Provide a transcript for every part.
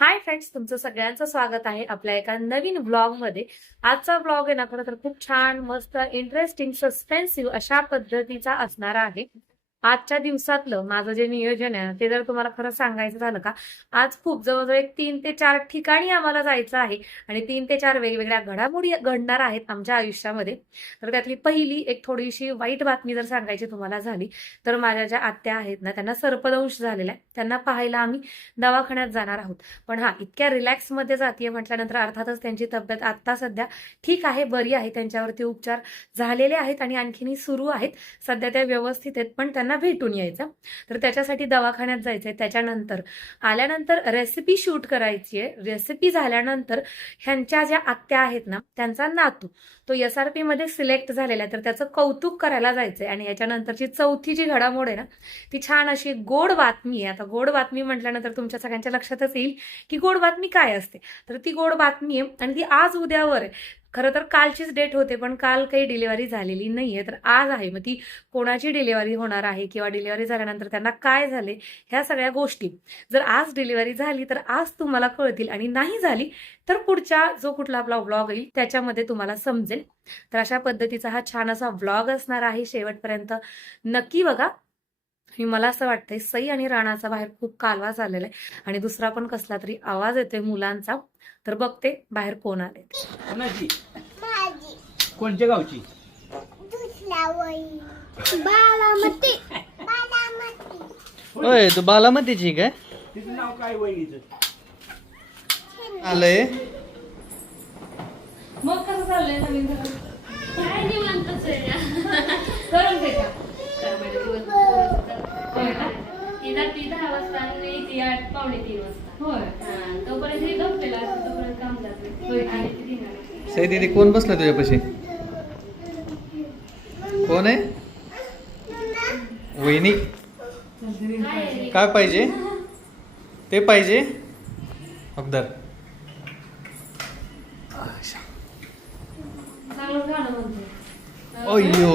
Hi friends तुमचं सगळ्यांचं स्वागत आहे आपल्या एका नवीन ब्लॉगमध्ये आजचा ब्लॉग आहे ना खरं तर खूप छान मस्त इंटरेस्टिंग सस्पेन्सिव्ह अशा पद्धतीचा असणार आहे. आजच्या दिवसातलं माझं जे नियोजन आहे ते जर तुम्हाला खरं सांगायचं झालं का आज खूप जवळजवळ एक तीन ते चार ठिकाणी आम्हाला जायचं आहे. आणि तीन ते चार वेगवेगळ्या घडामोडी घडणार आहेत आमच्या आयुष्यामध्ये. तर त्यातली पहिली एक थोडीशी वाईट बातमी जर सांगायची तुम्हाला झाली तर माझ्या ज्या आत्या आहेत ना त्यांना सर्पदंश झालेला आहे. त्यांना पाहायला आम्ही दवाखान्यात जाणार आहोत. पण हा इतक्या रिलॅक्समध्ये जाते म्हटल्यानंतर अर्थातच त्यांची तब्येत आत्ता सध्या ठीक आहे बरी आहे. त्यांच्यावरती उपचार झालेले आहेत आणि आणखीनही सुरू आहेत. सध्या त्या व्यवस्थित आहेत पण त्यांना भेटून यायचं. तर त्याच्यासाठी दवाखान्यात जायचं आहे त्याच्यानंतर आल्यानंतर रेसिपी शूट करायची आहे रेसिपी झाल्यानंतर ह्यांच्या ज्या आत्या आहेत ना त्यांचा नातू तो एस आर पीमध्ये सिलेक्ट झालेला आहे. तर त्याचं कौतुक करायला जायचं आहे आणि याच्यानंतरची चौथी जी घडामोड आहे ना ती छान अशी गोड बातमी आहे. आता गोड बातमी म्हटल्यानंतर तुमच्या सगळ्यांच्या लक्षातच येईल की गोड बातमी काय असते. तर ती गोड बातमी आहे आणि ती आज उद्यावर आहे. खरं तर कालचीच डेट होते पण काल काही डिलिव्हरी झालेली नाही आहे तर आज आहे. मग ती कोणाची डिलिव्हरी होणार आहे किंवा डिलिव्हरी झाल्यानंतर त्यांना काय झाले ह्या सगळ्या गोष्टी. जर आज डिलिव्हरी झाली तर आज तुम्हाला कळतील. आणि नाही झाली तर पुढच्या जो कुठला आपला व्लॉग येईल त्याच्यामध्ये तुम्हाला समजेल. तर अशा पद्धतीचा हा छान असा व्लॉग असणार आहे शेवटपर्यंत. नक्की बघा. आणि मला असं वाटतंय सई आणि राणाचा बाहेर खूप कालवा चाललेला आहे आणि दुसरा पण कसला तरी आवाज येतोय मुलांचा. तर बघते बाहेर कोण आले कोणाची? माझी. कोणत्या गावची? बालामती होय तू बालामतीची काय? तिचं नाव काय वहिनीचं आलंय. मग कसं चाललंय नवीन काय निवांतच दे का होय का? ती जाती दहा वाजता आणि ती आठ पावणे तीन वाजता. होय. हा, तोपर्यंत हे गपलेला असतो तोपर्यंत काम जात होय. आणि ती देणार सई दीदी कोण बसलं तुझ्यापाशी कोण आहे? वहिनी. काय पाहिजे? ते पाहिजे. अगदर चांगलं गाणं म्हणते. अय्यो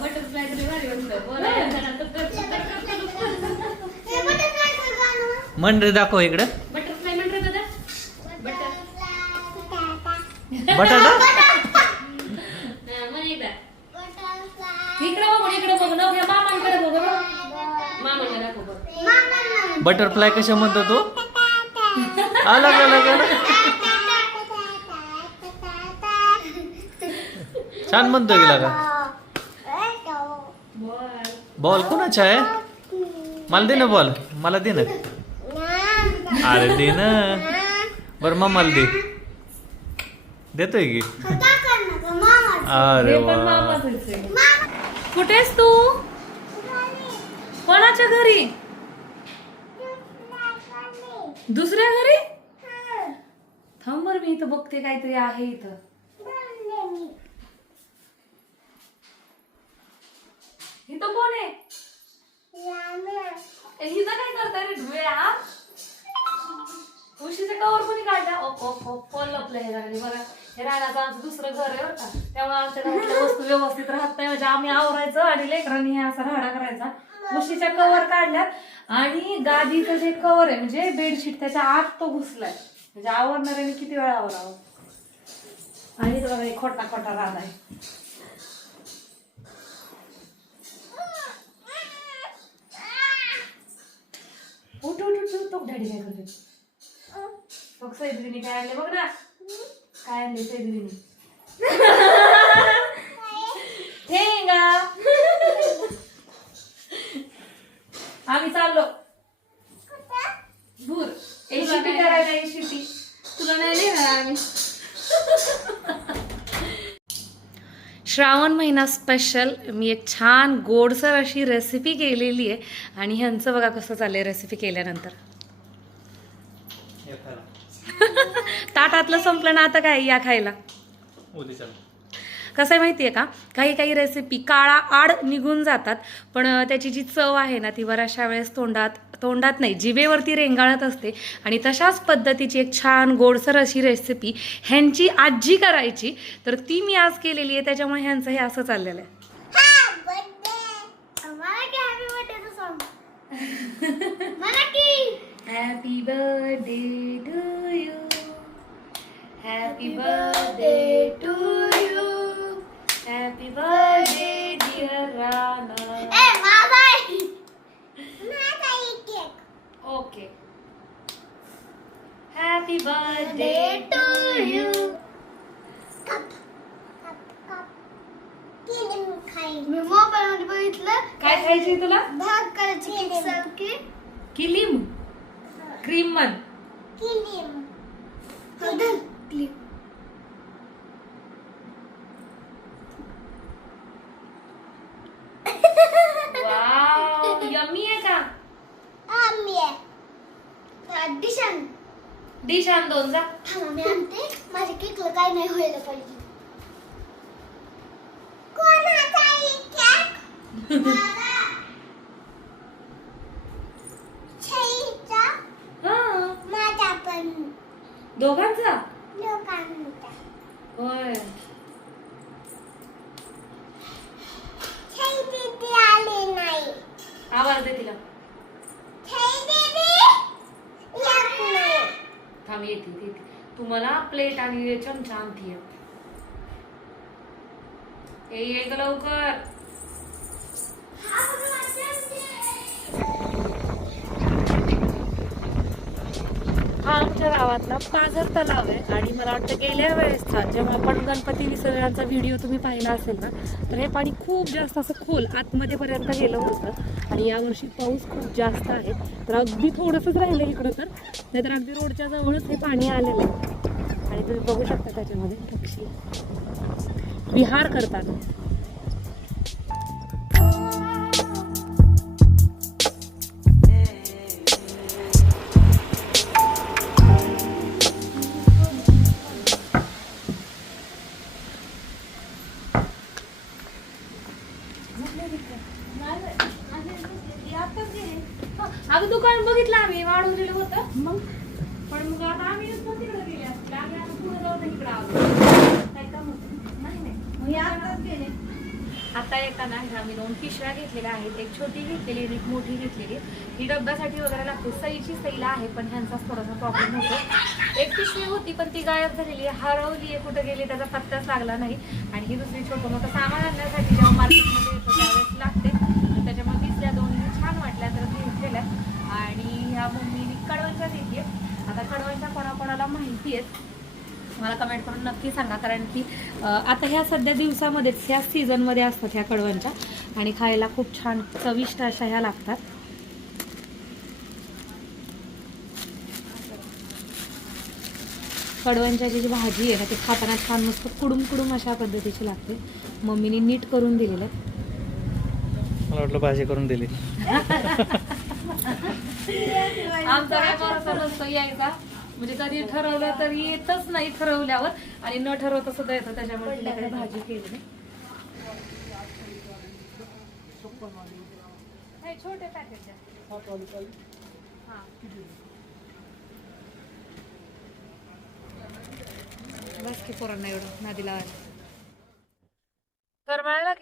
बटरफ्लाय तरी भारी वाटतं बोलायला जरा तर हे बटरफ्लायचं गाणं मंडळी दाखव इकडं. बटरफ्लाय म्हणतो दादा. बटर. बटाटा एकदा. बटरफ्लाय इकडे इकडे मामांकडे बघू दाखव बघ कशा म्हणतो तू? आला गेला गेला छान म्हणतो गेला का बॉल कोणाचा आहे? मला दे ना बॉल. मला दे ना. अरे दे ना. बर मग मला दे. देतोय की? अरे वा. कुठेस तू? कोणाच्या घरी? दुसऱ्या घरी? थांब बरं मी इथं बघते काहीतरी आहे इथं. इथं कोण आहे? हिचं काय करताय रे ढुळ्या कवर कोणी काढला ओ ओ लपलं हे झाले बघा हे राणाचं आमचं दुसरं घर आहे बरं का. त्यामुळे आमच्या घरातल्या वस्तू व्यवस्थित राहत नाही. म्हणजे आम्ही आवरायचं आणि लेकरांनी हे असा राडा करायचा. उशीच्या कवर काढल्यात आणि गादीचं जे कवर आहे म्हणजे बेडशीट त्याच्या आत तो घुसलाय. म्हणजे आवरणाऱ्याने किती वेळा आवरावं? आणि तो बघा खोटा खोटा राग आहे. उठ उठ उठ तो डॅडी काय करते सैद्रीने काय आणले बघ ना. काय आणले सैद्रीने? ठेंगा. आम्ही चाललो. दूर एशिपी करायला एशिपी तुला नाही आम्ही. श्रावण महिना स्पेशल मी एक छान गोडसर अशी रेसिपी केलेली आहे. आणि ह्यांचं बघा कसं चाललंय रेसिपी केल्यानंतर. ताटातलं संपलं ना आता काय या खायला? कसं आहे माहिती आहे का? काही काही रेसिपी काळा आड निघून जातात पण त्याची जी चव आहे ना ती बऱ्याचशा वेळेस तोंडात तोंडात नाही जिभेवरती रेंगाळत असते. आणि तशाच पद्धतीची एक छान गोडसर अशी रेसिपी ह्यांची आजी करायची. तर ती मी आज केलेली आहे त्याच्यामुळे ह्यांचं हे असं चाललेलं आहे. Happy birthday to you happy birthday to you happy birthday dear cake. Okay happy birthday Birthday to to you me mobile मध्ये बघितलं. काय खायची तुला? भाग करायची केक सारखी. किलिम. क्रीम मन केली हो धर क्लिप वाव यम्मी आहे का आम्ही डिशन डिश आण दोन जा थांबा मी आणते. माझ्या केकला काय नाही व्हायला पाहिजे. हा. दोघांचा? होय. आवाज दे तिला छई दीदी येत नाही थांब येते येते तुम्हाला प्लेट आणि चमचा आणती ये लवकर. हा आमच्या गावातला पाझर तलाव आहे आणि मला वाटतं गेल्या वेळेसचा जेव्हा आपण गणपती विसर्जनाचा व्हिडिओ तुम्ही पाहिला असेल ना तर हे पाणी खूप जास्त असं खोल आतमध्ये पर्यंत गेलं होतं. आणि यावर्षी पाऊस खूप जास्त आहे. तर अगदी थोडंसंच राहिलं इकडं तर. नाहीतर अगदी रोडच्या जवळच हे पाणी आलेलं आहे. आणि तुम्ही बघू शकता त्याच्यामध्ये पक्षी. विहार करताना. अगं दुकान बघितलं आम्ही वाढवलेलं होतं. मग? पण मग आता आम्ही तिकडे गेले आम्ही आता पुढे जाऊ तर इकडे आलो. काय काम होतं? नाही नाही. मग हे आताच गेले. आता येताना ह्या दोन पिशव्या घेतलेल्या आहेत. एक छोटी घेतलेली आणि एक मोठी घेतलेली. ही डब्यासाठी वगैरे लागते. सईची सईला आहे पण ह्यांचाच थोडासा प्रॉब्लेम होतो. एक पिशवी होती पण ती गायब झालेली आहे. हरवली आहे. कुठं गेली त्याचा पत्ताच लागला नाही. आणि ही दुसरी छोटं मोठं सामान आणण्यासाठी जेव्हा मार्केटमध्ये येतो त्यावेळेस लागते तर त्याच्यामुळे दिसल्या दोन छान वाटल्या तर घेतलेल्या ह्या मम्मीने कडवणच्या घेतली आता कडवणच्या कोणाकोणाला माहिती आहेत? मला कमेंट करून नक्की सांगा कारण की आता ह्या सध्या दिवसामध्येच ह्या सीझनमध्ये असतात ह्या कडवणच्या आणि खायला खूप छान चविष्ट अशा ह्या लागतात. कडवणच्याची जी भाजी आहे ना ती खाताना छान मस्त कुडूम कुडूम अशा पद्धतीची लागते. मम्मीने नीट करून दिलेलं. मला वाटलं भाजी करून दिली. आमचा काय भरोसा नसतो यायचा म्हणजे कधी ठरवलं तर येतच नाही ठरवल्यावर आणि न ठरवता सुद्धा येतं त्याच्यामुळे तिच्याकडे भाजी केली नाही. हे छोटे पॅकेट. हा. बस की पोरांना एवढं नादी लावायला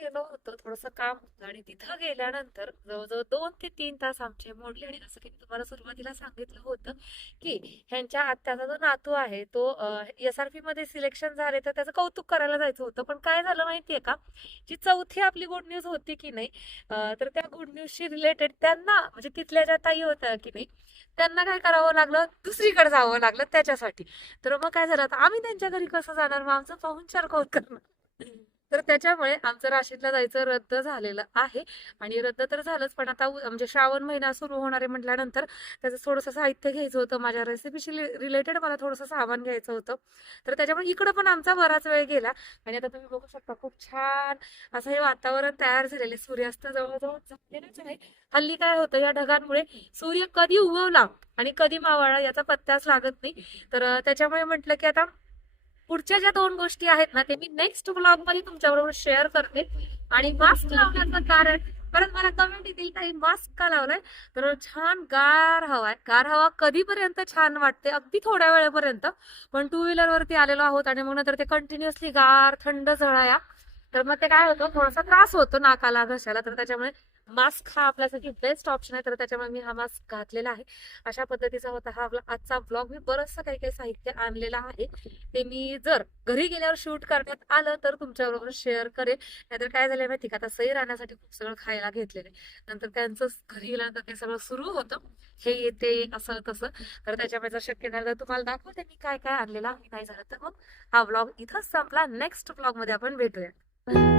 गेलो होतो थोडंसं काम होतं आणि तिथं गेल्यानंतर जवळजवळ दोन ते तीन तास आमचे मोडले आणि जसं की मी तुम्हाला सुरुवातीला सांगितलं होतं की ह्यांच्या आत्याचा जो नातू आहे तो एस आर पी मध्ये सिलेक्शन झाले तर त्याचं कौतुक करायला जायचं होतं. पण काय झालं माहितीये का? जी चौथी आपली गुड न्यूज होती की नाही तर त्या गुड न्यूजशी रिलेटेड त्यांना म्हणजे तिथल्या ज्या ताई होत्या की नाही त्यांना काय करावं लागलं? दुसरीकडे जावं लागलं त्याच्यासाठी. तर मग काय झालं आम्ही त्यांच्या घरी कसं जाणार? मग आमचं पाहुणचार कोण करणार? तर त्याच्यामुळे आमचं राशीदला जायचं रद्द झालेलं आहे. आणि रद्द तर झालंच पण आता उ- म्हणजे श्रावण महिना सुरू होणार आहे म्हटल्यानंतर त्याचं थोडंसं साहित्य घ्यायचं होतं. माझ्या रेसिपीशी रिलेटेड मला थोडंसं सामान घ्यायचं होतं. तर त्याच्यामुळे इकडं पण आमचा बराच वेळ गेला. आणि आता तुम्ही बघू शकता खूप छान असं हे वातावरण तयार झालेलं सूर्यास्त जवळजवळ झालेलंच आहे. हल्ली काय होतं या ढगांमुळे सूर्य कधी उगवला आणि कधी मावळला याचा पत्ताच लागत नाही. तर त्याच्यामुळे म्हटलं की आता पुढच्या ज्या दोन गोष्टी आहेत ना ते मी नेक्स्ट ब्लॉगमध्ये तुमच्याबरोबर शेअर करते. आणि मास्क लावण्याचं कारण परत मला कमेंट येतील काही मास्क का लावलाय? तर छान गार हवा आहे. गार हवा कधीपर्यंत छान वाटते? अगदी थोड्या वेळेपर्यंत. पण टू व्हीलर वरती आलेलो आहोत आणि मग नंतर ते कंटिन्युअसली गार थंड झळाया. तर मग ते काय होतं? थोडासा त्रास होतो नाकाला घशाला. तर त्याच्यामुळे मास्क हा आपल्यासाठी बेस्ट ऑप्शन आहे. तर त्याच्यामुळे मी हा मास्क घातलेला आहे. अशा पद्धतीचा होता हा आपला आजचा ब्लॉग मी बरंचसं काही काही साहित्य आणलेलं आहे. ते मी जर घरी गेल्यावर शूट करण्यात आलं तर तुमच्याबरोबर शेअर करेन. नाहीतर काय झालंय माहिती का? आता सही राहण्यासाठी खूप सगळं खायला घेतलेलं आहे. नंतर त्यांचं घरी गेल्यानंतर ते सगळं सुरू होतं. हे येते असं तसं. तर त्याच्यामुळे जर शक्य झालं तर तुम्हाला दाखवते मी काय काय आणलेलं आहे. नाही झालं तर मग हा ब्लॉग इथंच संपला. नेक्स्ट ब्लॉगमध्ये आपण भेटूया.